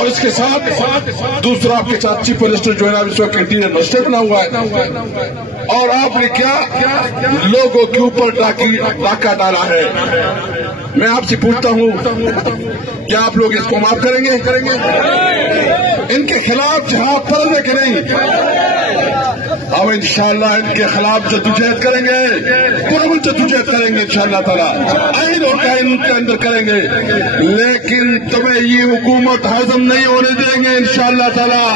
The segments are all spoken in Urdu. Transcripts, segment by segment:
اور اس کے ساتھ دوسرا آپ کے ساتھ چیف منسٹر جو ہے نا اس وقت انٹیریئر منسٹر بنا ہوا ہے، اور آپ نے کیا لوگوں کے اوپر ڈاکہ ڈالا ہے۔ میں آپ سے پوچھتا ہوں کیا آپ لوگ اس کو معاف کریں گے؟ ان کے خلاف جہاد پڑھنے کے نہیں، ہم انشاءاللہ ان کے خلاف جدوجہد کریں گے، پرامن جدوجہد کریں گے انشاءاللہ تعالیٰ، آئین اور قانون کے اندر کریں گے، لیکن تمہیں یہ حکومت ہضم نہیں ہونے دیں گے انشاءاللہ تعالیٰ۔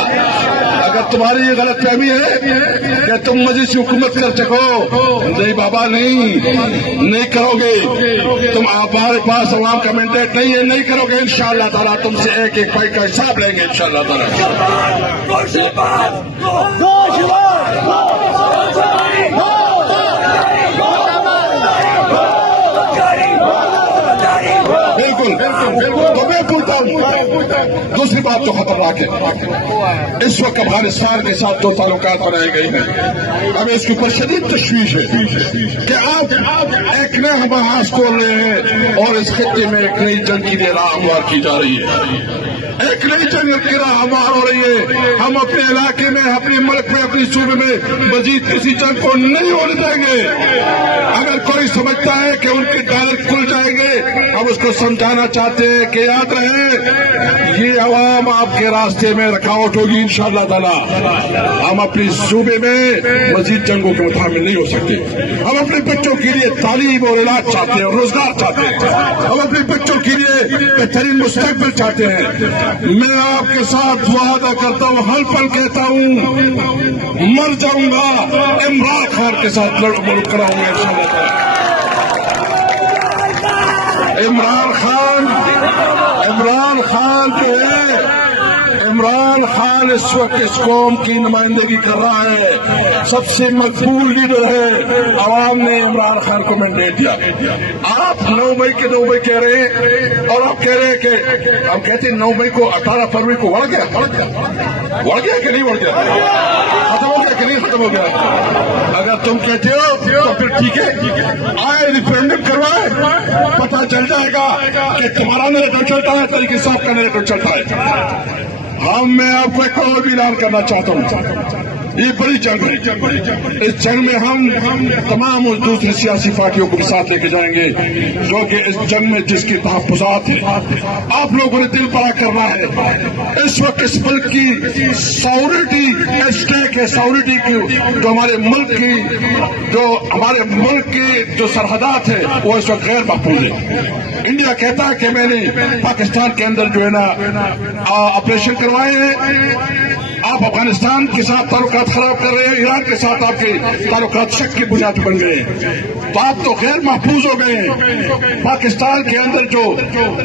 اگر تمہاری یہ غلط فہمی ہے کہ تم مجلسی حکومت کر سکو، نہیں بابا، نہیں کرو گے تم، ہمارے پاس عوام کا مینڈیٹ نہیں ہے، نہیں کرو گے انشاءاللہ تعالیٰ، تم سے ایک ایک پائی کا حساب لیں گے انشاءاللہ تعالیٰ۔ بالکل تو میں پوچھتا ہوں، دوسری بات تو خطرناک ہے، اس وقت افغانستان کے ساتھ جو تعلقات بنائے گئے ہیں، ہمیں اس کے اوپر شدید تشویش ہے کہ آپ ایک نئے محاذ کھول رہے ہیں اور اس خطے میں ایک نئی جنگ کی راہ ہموار کی جا رہی ہے، ایک نئی جنگ کی راہ ہموار ہو رہی ہے۔ ہم اپنے علاقے میں، اپنے ملک میں، اپنی صوبے میں مزید کسی جنگ کو نہیں ہونے دیں گے۔ اگر کوئی سمجھتا ہے کہ ان کے ڈالر کھل جائیں گے، ہم اس کو سمجھانا چاہتے ہیں کہ یاد رہے یہ عوام آپ کے راستے میں رکاوٹ ہوگی انشاءاللہ تعالیٰ۔ ہم اپنی صوبے میں مزید جنگوں کے متحمل نہیں ہو سکتے۔ ہم اپنے بچوں کے لیے تعلیم اور علاج چاہتے ہیں اور روزگار چاہتے ہیں، ہم اپنے بچوں کے لیے بہترین مستقبل چاہتے ہیں۔ میں آپ کے ساتھ وعدہ کرتا ہوں، حلف کہتا ہوں، مر جاؤں گا عمران خان کے ساتھ کھڑا ہوں گا انشاءاللہ تعالیٰ۔ عمران خان جو ہے، عمران خان اس وقت اس قوم کی نمائندگی کر رہا ہے، سب سے مقبول لیڈر ہے، عوام نے عمران خان کو مینڈیٹ دیا۔ آپ 9 مئی کے 9 مئی کہہ رہے ہیں، اور آپ کہہ رہے ہیں کہ ہم کہتے ہیں 9 مئی کو 18 فروری کو وڑ گیا کہ نہیں وڑ گیا، ختم ہو گیا کہ نہیں ختم ہو گیا؟ اگر تم کہتے ہو تو پھر ٹھیک ہے، آئے ریفرینڈم کروائے، پتہ چل جائے گا کہ تمہارا نیریٹو چلتا ہے، طریقے صاحب کا نیریٹو چلتا ہے۔ میں آپ کو ایک اور بھی اعلان کرنا چاہتا ہوں، یہ بڑی جنگ ہے، اس جنگ میں ہم تمام دوسری سیاسی پارٹیوں کو بھی ساتھ لے کے جائیں گے، جو کہ اس جنگ میں جس کی تحفظات ہیں آپ لوگوں نے دل بڑا کرنا ہے۔ اس وقت اس ملک کی سیکورٹی اسٹیک ہے، سیکورٹی کی جو ہمارے ملک کی جو سرحدات ہے وہ اس وقت غیر محفوظ ہے۔ انڈیا کہتا ہے کہ میں نے پاکستان کے اندر جو ہے نا آپریشن کروائے ہیں، آپ افغانستان کے ساتھ تعلقات خراب کر رہے ہیں، ایران کے ساتھ آپ کے تعلقات شک کی بنیاد بن گئے ہیں، تو آپ تو غیر محفوظ ہو گئے ہیں۔ پاکستان کے اندر جو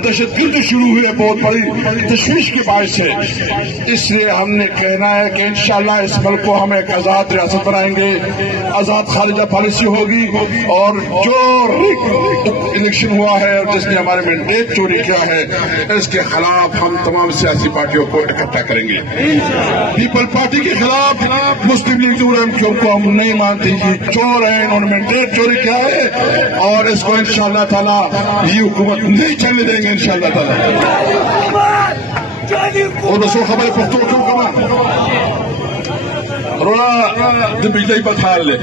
دہشت گردی شروع ہوئی ہے بہت بڑی تشویش کی باعث ہے، اس لیے ہم نے کہنا ہے کہ انشاءاللہ اس ملک کو ہم ایک آزاد ریاست بنائیں گے، آزاد خارجہ پالیسی ہوگی، اور جو الیکشن ہوا ہے اور جس نے ہمارے مینڈیٹ چوری کیا ہے اس کے خلاف ہم تمام سیاسی پارٹیوں کو اکٹھا کریں گے۔ پیپل پارٹی کے خلاف مسلم لیگ نون MQ کو ہم نہیں مانتے، یہ چور ہیں، انہوں نے مینڈیٹ چوری کیا ہے، اور اس کو انشاءاللہ تعالیٰ یہ حکومت نہیں چلنے دیں گے انشاءاللہ تعالیٰ۔ اور رسول خبر پختوں کیوں کما رونا جو بجلی پر کھا لے